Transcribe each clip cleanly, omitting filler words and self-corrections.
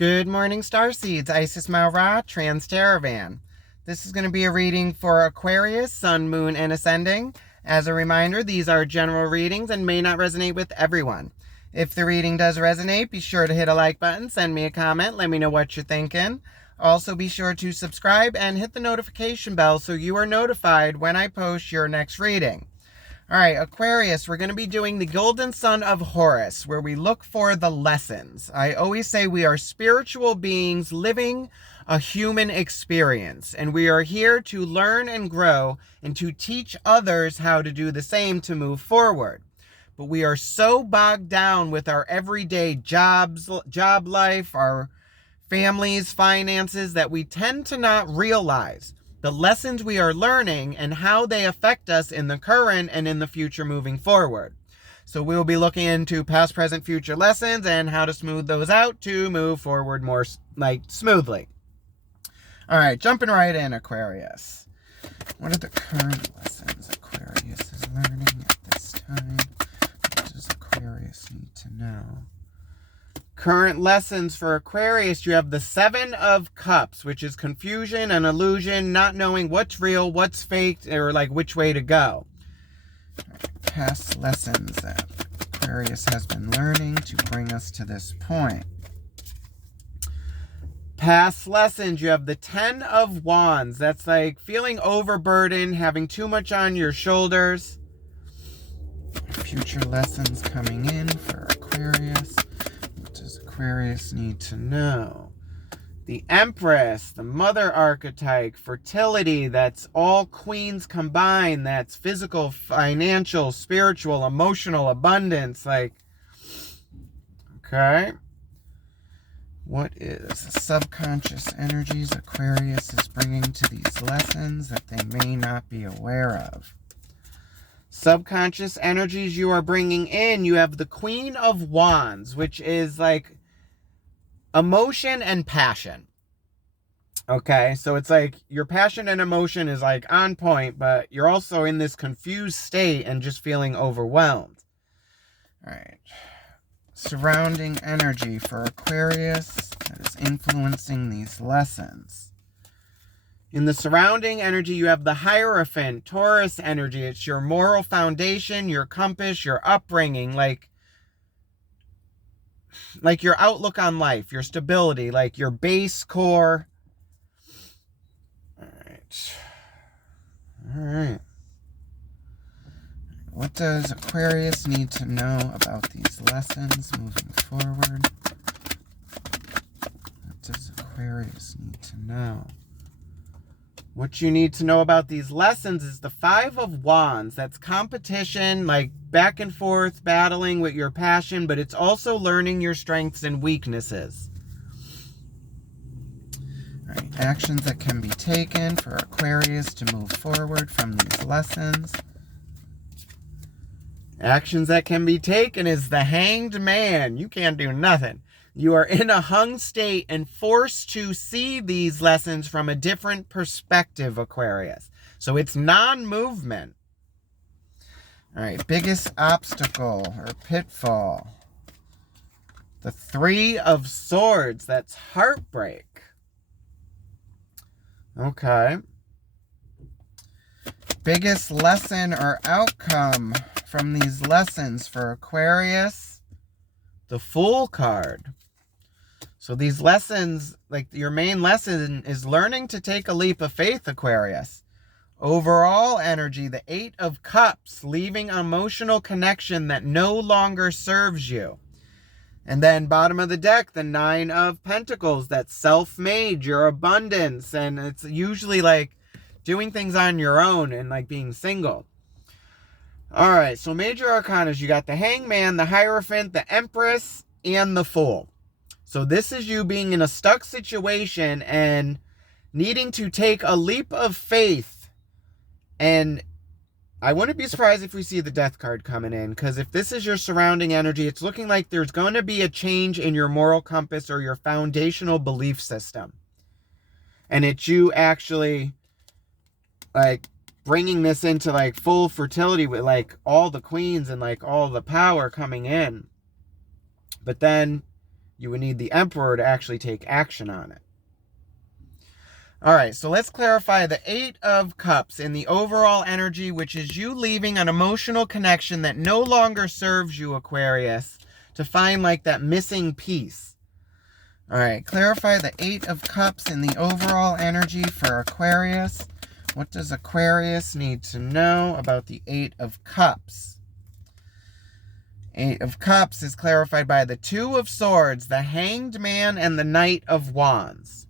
Good morning, Starseeds. Isis Maura, Trans-Teravan. This is going to be a reading for Aquarius, Sun, Moon, and Ascending. As a reminder, these are general readings and may not resonate with everyone. If the reading does resonate, be sure to hit a like button, send me a comment, let me know what you're thinking. Also, be sure to subscribe and hit the notification bell so you are notified when I post your next reading. All right, Aquarius, we're going to be doing the Golden Sun of Horus, where we look for the lessons. I always say we are spiritual beings living a human experience, and we are here to learn and grow and to teach others how to do the same to move forward. But we are so bogged down with our everyday job life, our families, finances, that we tend to not realize the lessons we are learning and how they affect us in the current and in the future moving forward. So we'll be looking into past, present, future lessons and how to smooth those out to move forward more smoothly. All right, jumping right in, Aquarius. What are the current lessons Aquarius is learning at this time? What does Aquarius need to know? Current lessons for Aquarius, you have the Seven of Cups, which is confusion and illusion, not knowing what's real, what's fake, or which way to go. Right, past lessons that Aquarius has been learning to bring us to this point. Past lessons, you have the Ten of Wands. That's feeling overburdened, having too much on your shoulders. Future lessons coming in for Aquarius. Aquarius need to know. The Empress, the mother archetype, fertility, that's all queens combined, that's physical, financial, spiritual, emotional abundance, okay. What is the subconscious energies Aquarius is bringing to these lessons that they may not be aware of? Subconscious energies you are bringing in, you have the Queen of Wands, which is emotion and passion. Okay, so it's your passion and emotion is on point, but you're also in this confused state and just feeling overwhelmed. All right. Surrounding energy for Aquarius that is influencing these lessons. In the surrounding energy, you have the Hierophant, Taurus energy. It's your moral foundation, your compass, your upbringing, your outlook on life, your stability, your base core. All right. What does Aquarius need to know about these lessons moving forward? What does Aquarius need to know? What you need to know about these lessons is the Five of Wands. That's competition, back and forth, battling with your passion, but it's also learning your strengths and weaknesses. All right, actions that can be taken for Aquarius to move forward from these lessons. Actions that can be taken is the Hanged Man. You can't do nothing. You are in a hung state and forced to see these lessons from a different perspective, Aquarius. So it's non-movement. All right, biggest obstacle or pitfall. The Three of Swords, that's heartbreak. Okay. Biggest lesson or outcome from these lessons for Aquarius. The Fool card. So these lessons, your main lesson is learning to take a leap of faith, Aquarius. Overall energy, the Eight of Cups, leaving an emotional connection that no longer serves you. And then bottom of the deck, the Nine of Pentacles, that's self-made, your abundance. And it's usually doing things on your own and being single. All right, so major arcanas, you got the Hangman, the Hierophant, the Empress, and the Fool. So this is you being in a stuck situation and needing to take a leap of faith. And I wouldn't be surprised if we see the Death card coming in, because if this is your surrounding energy, it's looking like there's going to be a change in your moral compass or your foundational belief system. And it's you actually bringing this into full fertility with all the queens and all the power coming in. But then you would need the Emperor to actually take action on it. All right, so let's clarify the 8 of Cups in the overall energy, which is you leaving an emotional connection that no longer serves you, Aquarius, to find like that missing piece. All right, clarify the 8 of Cups in the overall energy for Aquarius. What does Aquarius need to know about the 8 of Cups? 8 of Cups is clarified by the 2 of Swords, the Hanged Man, and the Knight of Wands.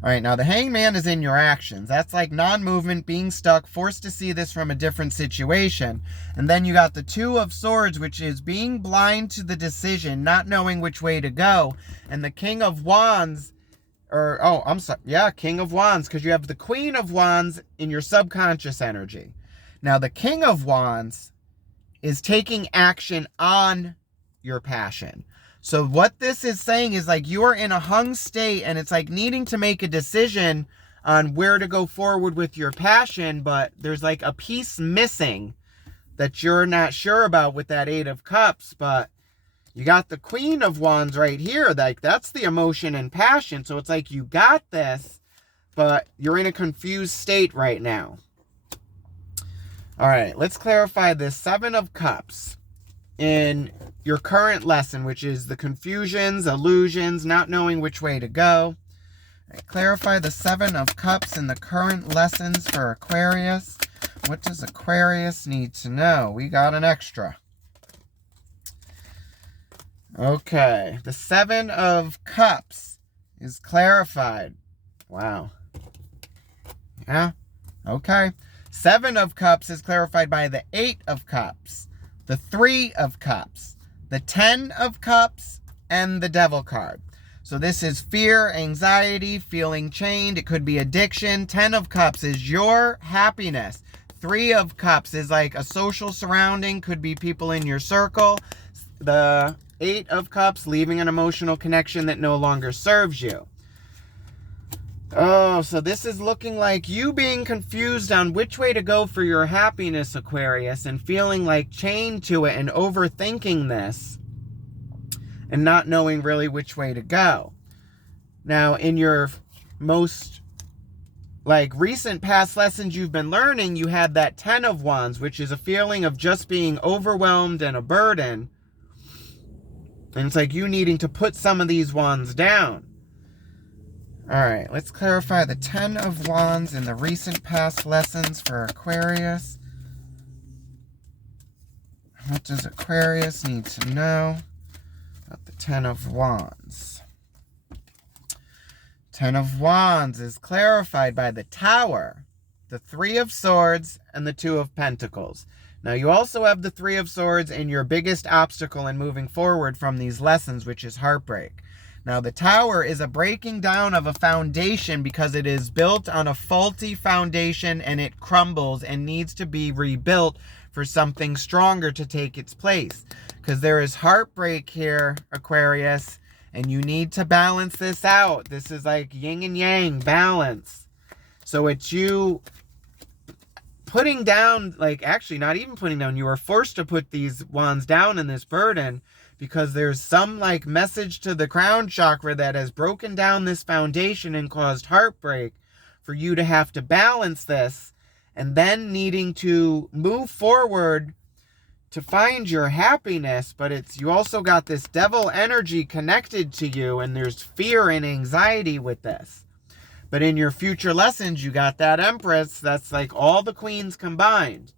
All right, now the Hanged Man is in your actions. That's like non-movement, being stuck, forced to see this from a different situation. And then you got the 2 of Swords, which is being blind to the decision, not knowing which way to go. And the King of Wands, King of Wands, because you have the Queen of Wands in your subconscious energy. Now the King of Wands is taking action on your passion. So what this is saying is like you are in a hung state and it's like needing to make a decision on where to go forward with your passion, but there's like a piece missing that you're not sure about with that 8 of Cups. But you got the Queen of Wands right here. Like that's the emotion and passion. So it's like you got this, but you're in a confused state right now. All right, let's clarify this 7 of Cups in your current lesson, which is the confusions, illusions, not knowing which way to go. Right, clarify the 7 of Cups in the current lessons for Aquarius. What does Aquarius need to know? We got an extra. Okay, the 7 of Cups is clarified. Wow. Yeah, okay. 7 of Cups is clarified by the 8 of Cups, the 3 of Cups, the 10 of Cups, and the Devil card. So this is fear, anxiety, feeling chained. It could be addiction. 10 of Cups is your happiness. 3 of Cups is like a social surrounding, could be people in your circle. The 8 of Cups, leaving an emotional connection that no longer serves you. Oh, so this is looking like you being confused on which way to go for your happiness, Aquarius, and feeling like chained to it and overthinking this and not knowing really which way to go. Now, in your most recent past lessons you've been learning, you had that 10 of Wands, which is a feeling of just being overwhelmed and a burden. And it's like you needing to put some of these wands down. All right, let's clarify the 10 of Wands in the recent past lessons for Aquarius. What does Aquarius need to know about the 10 of Wands? 10 of Wands is clarified by the Tower, the 3 of Swords, and the 2 of Pentacles. Now, you also have the 3 of Swords in your biggest obstacle in moving forward from these lessons, which is heartbreak. Now, the Tower is a breaking down of a foundation because it is built on a faulty foundation and it crumbles and needs to be rebuilt for something stronger to take its place. Because there is heartbreak here, Aquarius, and you need to balance this out. This is like yin and yang, balance. So it's you putting down, actually not even putting down, you are forced to put these wands down in this burden because there's some message to the crown chakra that has broken down this foundation and caused heartbreak for you to have to balance this and then needing to move forward to find your happiness. But you also got this devil energy connected to you and there's fear and anxiety with this. But in your future lessons, you got that Empress. That's like all the queens combined.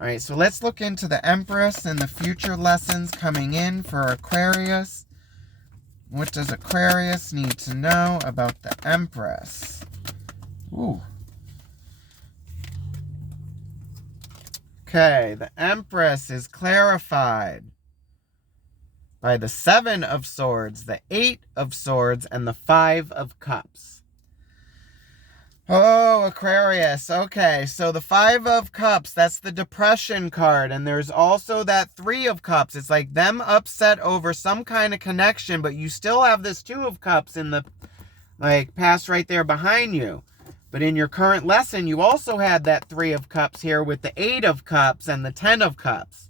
All right, so let's look into the Empress and the future lessons coming in for Aquarius. What does Aquarius need to know about the Empress? Ooh. Okay, the Empress is clarified by the 7 of Swords, the 8 of Swords, and the 5 of Cups. Oh, Aquarius. Okay, so the 5 of Cups, that's the depression card. And there's also that 3 of Cups. It's like them upset over some kind of connection, but you still have this 2 of Cups in the, past right there behind you. But in your current lesson, you also had that 3 of Cups here with the 8 of Cups and the 10 of Cups.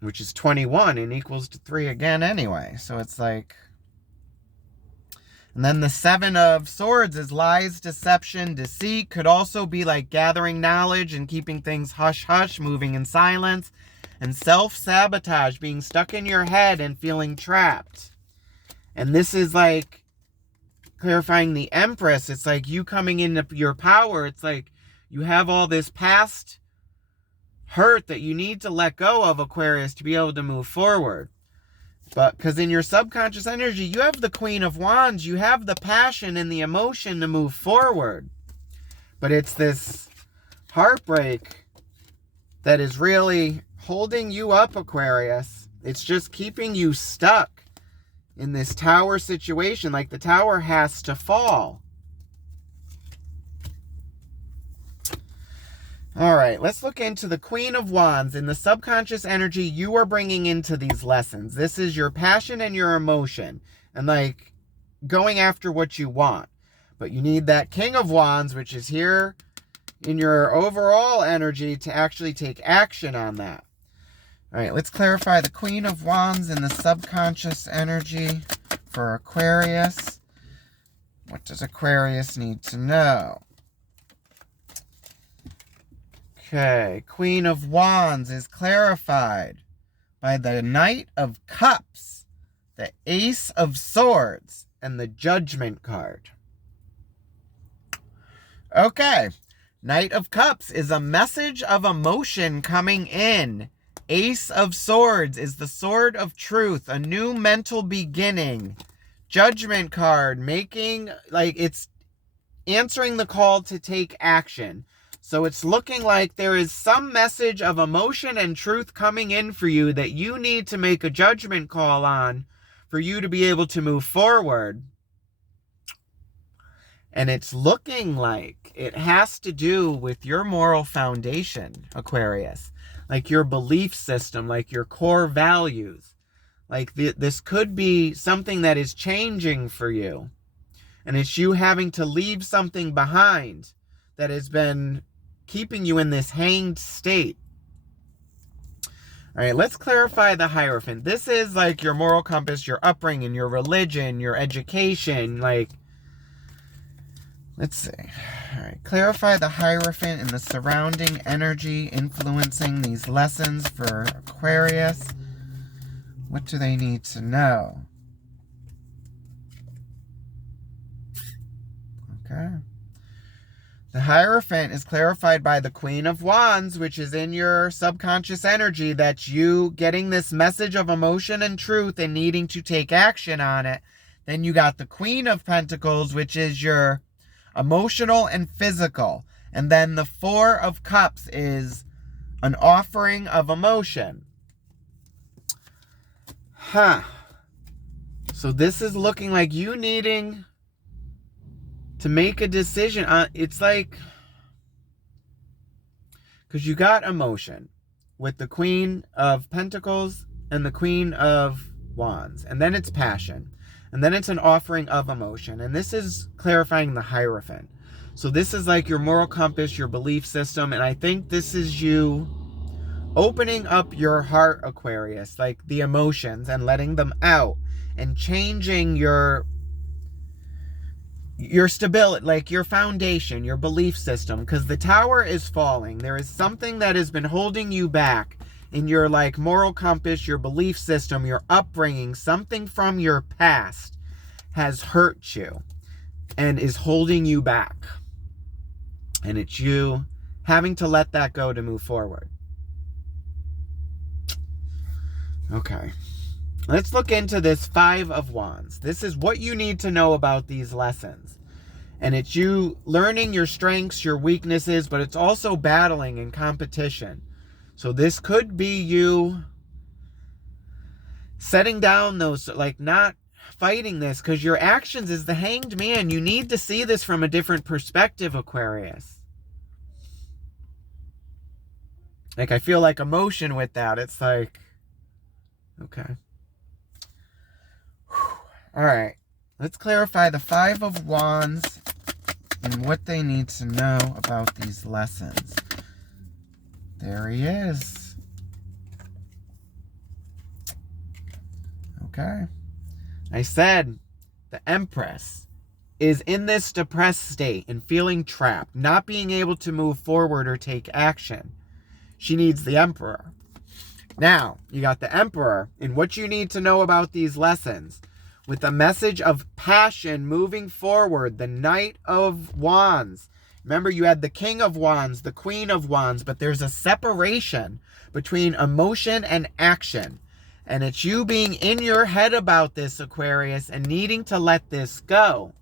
which is 21 and equals to 3 again anyway. So it's like... And then the 7 of Swords is lies, deception, deceit. Could also be like gathering knowledge and keeping things hush-hush, moving in silence. And self-sabotage, being stuck in your head and feeling trapped. And this is like clarifying the Empress. It's like you coming into your power. It's like you have all this past hurt that you need to let go of, Aquarius, to be able to move forward. But because in your subconscious energy, you have the Queen of Wands. You have the passion and the emotion to move forward. But it's this heartbreak that is really holding you up, Aquarius. It's just keeping you stuck in this tower situation. Like the tower has to fall. All right, let's look into the Queen of Wands. In the subconscious energy you are bringing into these lessons. This is your passion and your emotion. And like going after what you want. But you need that King of Wands, which is here in your overall energy, to actually take action on that. All right, let's clarify the Queen of Wands in the subconscious energy for Aquarius. What does Aquarius need to know? Okay, Queen of Wands is clarified by the Knight of Cups, the Ace of Swords, and the Judgment card. Okay, Knight of Cups is a message of emotion coming in. Ace of Swords is the sword of truth, a new mental beginning. Judgment card, making, like, it's answering the call to take action. So it's looking like there is some message of emotion and truth coming in for you that you need to make a judgment call on for you to be able to move forward. And it's looking like it has to do with your moral foundation, Aquarius. Like your belief system, like your core values. Like this could be something that is changing for you. And it's you having to leave something behind that has been keeping you in this hanged state. All right, let's clarify the Hierophant. This is like your moral compass, your upbringing, your religion, your education. Like, let's see. All right, clarify the Hierophant and the surrounding energy influencing these lessons for Aquarius. What do they need to know? Okay. The Hierophant is clarified by the Queen of Wands, which is in your subconscious energy. That's you getting this message of emotion and truth and needing to take action on it. Then you got the Queen of Pentacles, which is your emotional and physical. And then the Four of Cups is an offering of emotion. So this is looking like you needing to make a decision. It's like, because you got emotion with the Queen of Pentacles and the Queen of Wands. And then it's passion. And then it's an offering of emotion. And this is clarifying the Hierophant. So this is like your moral compass, your belief system. And I think this is you opening up your heart, Aquarius. Like the emotions and letting them out. And changing your stability, like your foundation, your belief system, because the tower is falling. There is something that has been holding you back in your like moral compass, your belief system, your upbringing. Something from your past has hurt you and is holding you back. And it's you having to let that go to move forward. Okay. Let's look into this Five of Wands. This is what you need to know about these lessons. And it's you learning your strengths, your weaknesses, but it's also battling and competition. So this could be you setting down those, like not fighting this, because your actions is the Hanged Man. You need to see this from a different perspective, Aquarius. Like I feel like emotion with that. It's like, okay. All right, let's clarify the Five of Wands and what they need to know about these lessons. There he is. Okay. I said the Empress is in this depressed state and feeling trapped, not being able to move forward or take action. She needs the Emperor. Now, you got the Emperor, and what you need to know about these lessons. With a message of passion moving forward, the Knight of Wands. Remember, you had the King of Wands, the Queen of Wands, but there's a separation between emotion and action. And it's you being in your head about this, Aquarius, and needing to let this go.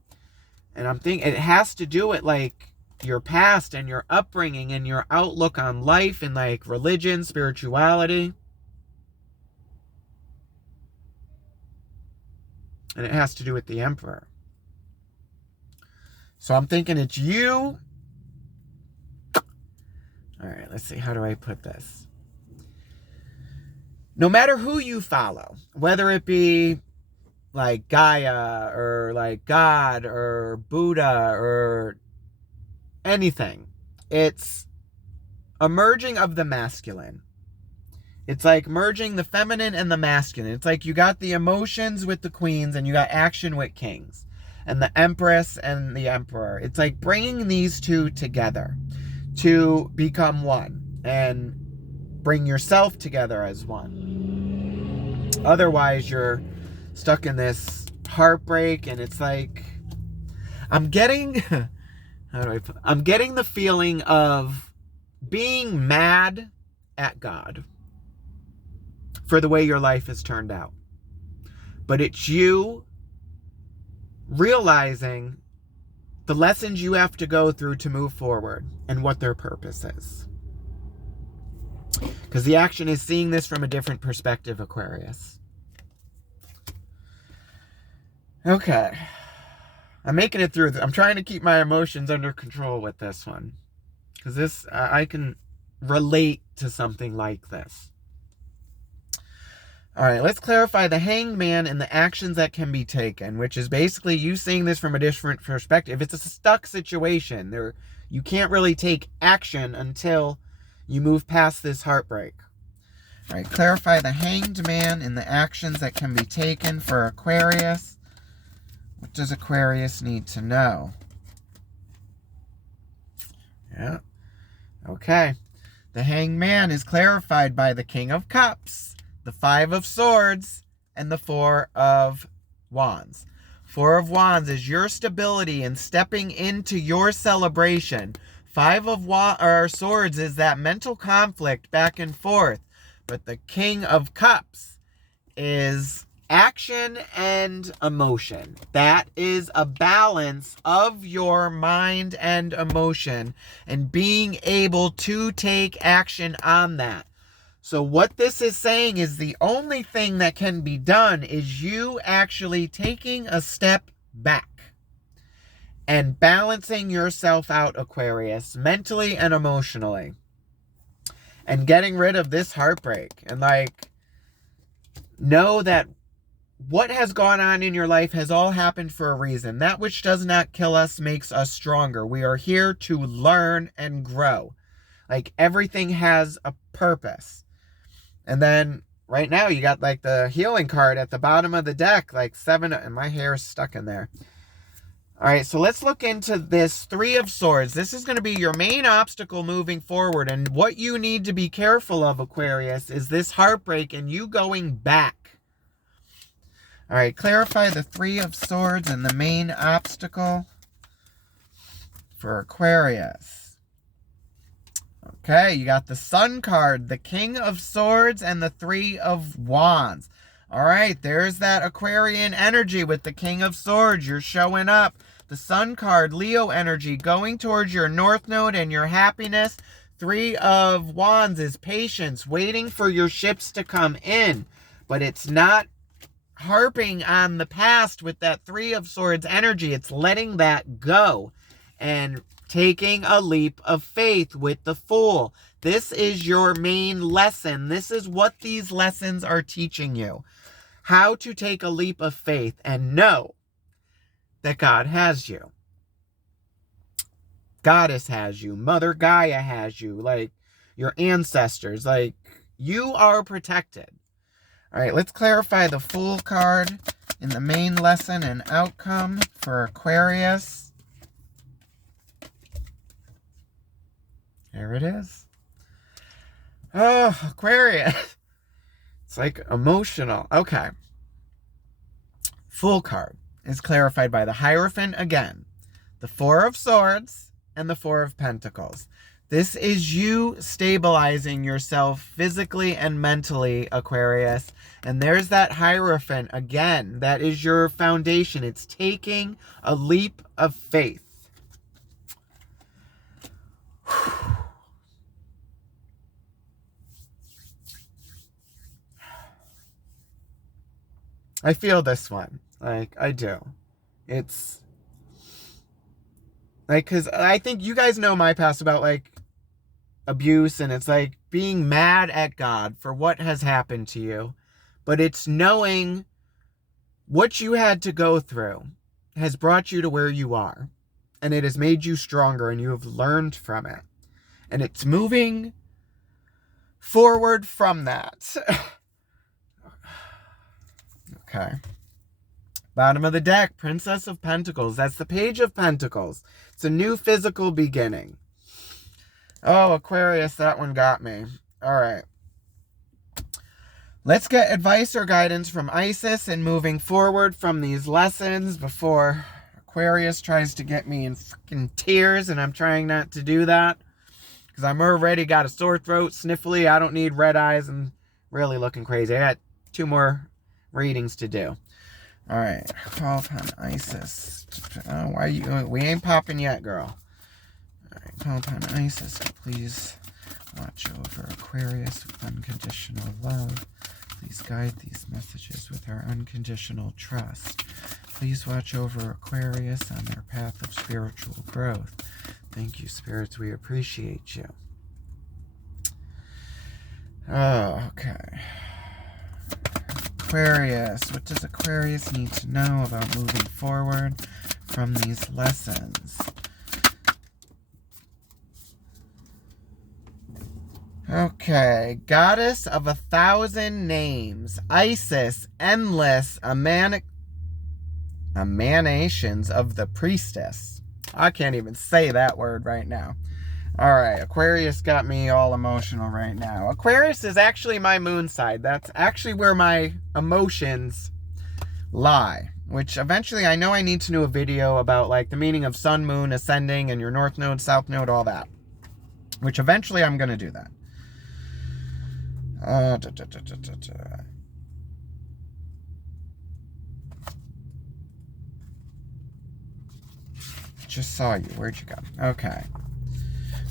And I'm thinking it has to do with like your past and your upbringing and your outlook on life and like religion, spirituality. And it has to do with the Emperor. So I'm thinking it's you. All right, let's see. How do I put this? No matter who you follow, whether it be like Gaia or like God or Buddha or anything, it's a merging of the masculine. It's like merging the feminine and the masculine. It's like you got the emotions with the queens and you got action with kings and the Empress and the Emperor. It's like bringing these two together to become one and bring yourself together as one. Otherwise, you're stuck in this heartbreak, and it's like I'm getting I'm getting the feeling of being mad at God for the way your life has turned out. But it's you realizing the lessons you have to go through to move forward and what their purpose is. Because the action is seeing this from a different perspective, Aquarius. Okay. I'm making it through. I'm trying to keep my emotions under control with this one. Because this, I can relate to something like this. All right, let's clarify the Hanged Man and the actions that can be taken, which is basically you seeing this from a different perspective. It's a stuck situation. You can't really take action until you move past this heartbreak. All right, clarify the Hanged Man and the actions that can be taken for Aquarius. What does Aquarius need to know? Yeah. Okay. The Hanged Man is clarified by the King of Cups, the Five of Swords, and the Four of Wands. Four of Wands is your stability and stepping into your celebration. Five of Swords is that mental conflict back and forth. But the King of Cups is action and emotion. That is a balance of your mind and emotion and being able to take action on that. So what this is saying is the only thing that can be done is you actually taking a step back and balancing yourself out, Aquarius, mentally and emotionally, and getting rid of this heartbreak. And like, know that what has gone on in your life has all happened for a reason. That which does not kill us makes us stronger. We are here to learn and grow. Like, everything has a purpose. And then right now you got like the healing card at the bottom of the deck, like 7, and my hair is stuck in there. All right, so let's look into this Three of Swords. This is going to be your main obstacle moving forward. And what you need to be careful of, Aquarius, is this heartbreak and you going back. All right, clarify the Three of Swords and the main obstacle for Aquarius. Okay, you got the Sun card, the King of Swords, and the Three of Wands. All right, there's that Aquarian energy with the King of Swords. You're showing up. The Sun card, Leo energy, going towards your North Node and your happiness. Three of Wands is patience, waiting for your ships to come in. But it's not harping on the past with that Three of Swords energy. It's letting that go and taking a leap of faith with the Fool. This is your main lesson. This is what these lessons are teaching you. How to take a leap of faith and know that God has you. Goddess has you. Mother Gaia has you. Like, your ancestors. Like, you are protected. All right, let's clarify the Fool card in the main lesson and outcome for Aquarius. There it is. Oh, Aquarius. It's like emotional. Okay. Fool card is clarified by the Hierophant again, the Four of Swords, and the Four of Pentacles. This is you stabilizing yourself physically and mentally, Aquarius. And there's that Hierophant again. That is your foundation. It's taking a leap of faith. I feel this one. Like, I do. It's like, because I think you guys know my past about, like, abuse, and it's like being mad at God for what has happened to you. But it's knowing what you had to go through has brought you to where you are. And it has made you stronger, and you have learned from it. And it's moving forward from that. Okay. Bottom of the deck, Princess of Pentacles. That's the Page of Pentacles. It's a new physical beginning. Oh, Aquarius, that one got me. All right. Let's get advice or guidance from Isis in moving forward from these lessons before Aquarius tries to get me in freaking tears, and I'm trying not to do that because I'm already got a sore throat, sniffly. I don't need red eyes and really looking crazy. I got 2 more readings to do. All right. Call upon Isis. Oh, why you? We ain't popping yet, girl. All right. Call upon Isis to please watch over Aquarius with unconditional love. Please guide these messages with our unconditional trust. Please watch over Aquarius on their path of spiritual growth. Thank you, spirits. We appreciate you. Oh, okay. Aquarius. What does Aquarius need to know about moving forward from these lessons? Okay. Goddess of 1,000 names. Isis. Endless emanations of the priestess. I can't even say that word right now. All right, Aquarius got me all emotional right now. Aquarius is actually my moon side. That's actually where my emotions lie, which eventually I know I need to do a video about, like, the meaning of sun, moon, ascending, and your north node, south node, all that, which eventually I'm going to do that. Just saw you. Where'd you go? Okay.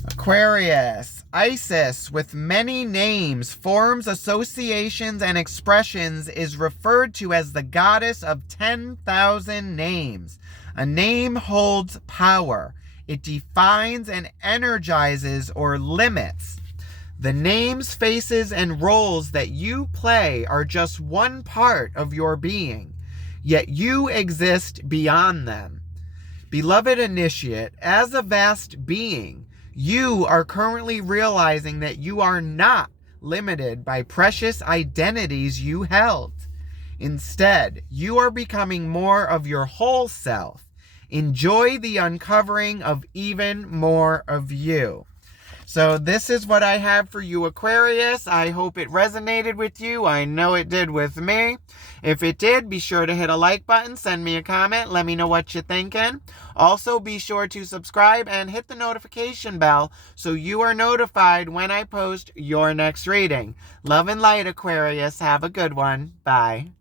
Aquarius. Isis, with many names, forms, associations, and expressions, is referred to as the goddess of 10,000 names. A name holds power. It defines and energizes or limits. The names, faces, and roles that you play are just one part of your being, yet you exist beyond them. Beloved initiate, as a vast being, you are currently realizing that you are not limited by precious identities you held. Instead, you are becoming more of your whole self. Enjoy the uncovering of even more of you. So this is what I have for you, Aquarius. I hope it resonated with you. I know it did with me. If it did, be sure to hit a like button, send me a comment, let me know what you're thinking. Also, be sure to subscribe and hit the notification bell so you are notified when I post your next reading. Love and light, Aquarius. Have a good one. Bye.